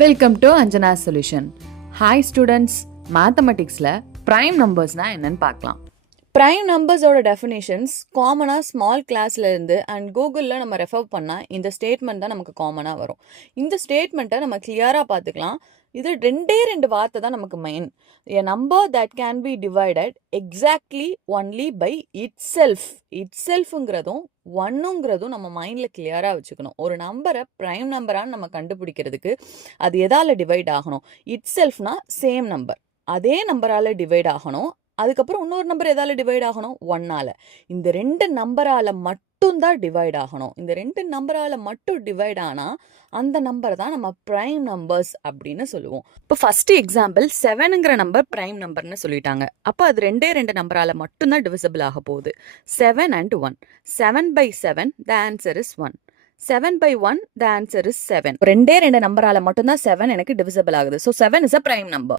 Welcome to Anjana solution hi students மேத்தமெட்டிக்ஸில் prime நம்பர்ஸ்னால் என்னன்னு பார்க்கலாம். ப்ரைம் நம்பர்ஸோட டெஃபினேஷன்ஸ் காமனாக ஸ்மால் இருந்து அண்ட் கூகுளில் நம்ம ரெஃபர் பண்ணால் இந்த ஸ்டேட்மெண்ட் தான் நமக்கு காமனாக வரும். இந்த ஸ்டேட்மெண்ட்டை நம்ம கிளியராக பார்த்துக்கலாம். இது ரெண்டே ரெண்டு வார்த்தை தான் நமக்கு main a number that can be divided exactly only by itself it செல்ஃபுங்கிறதும் ஒன்னுங்கிறதும் நம்ம மைண்டில் கிளியராக வச்சுக்கணும். ஒரு நம்பரை ப்ரைம் நம்பரான்னு நம்ம கண்டுபிடிக்கிறதுக்கு அது எதால் டிவைட் ஆகணும். இட் செல்ஃப்னா சேம் நம்பர் அதே நம்பரால் டிவைட் ஆகணும். அதுக்கப்புறம் இன்னொரு நம்பர் எதால் டிவைட் ஆகணும்? ஒன்னால இந்த ரெண்டு நம்பரால் மட்டும்தான் டிவைட் ஆகணும். இந்த ரெண்டு நம்பரால் மட்டும் டிவைட் ஆனால் அந்த நம்பர் தான் நம்ம ப்ரைம் நம்பர்ஸ் அப்படின்னு சொல்லுவோம். இப்போ ஃபஸ்ட்டு எக்ஸாம்பிள் செவனுங்கிற நம்பர் ப்ரைம் நம்பர்னு சொல்லிட்டாங்க. அப்போ அது ரெண்டே ரெண்டு நம்பரால் மட்டும்தான் டிவிசபிள் ஆக போகுது. Seven and one seven by seven the answer is one seven by one the answer is seven ரெண்டே ரெண்டு நம்பரால் மட்டும்தான் செவன் எனக்கு டிவிசபிள் ஆகுது. So seven is a prime number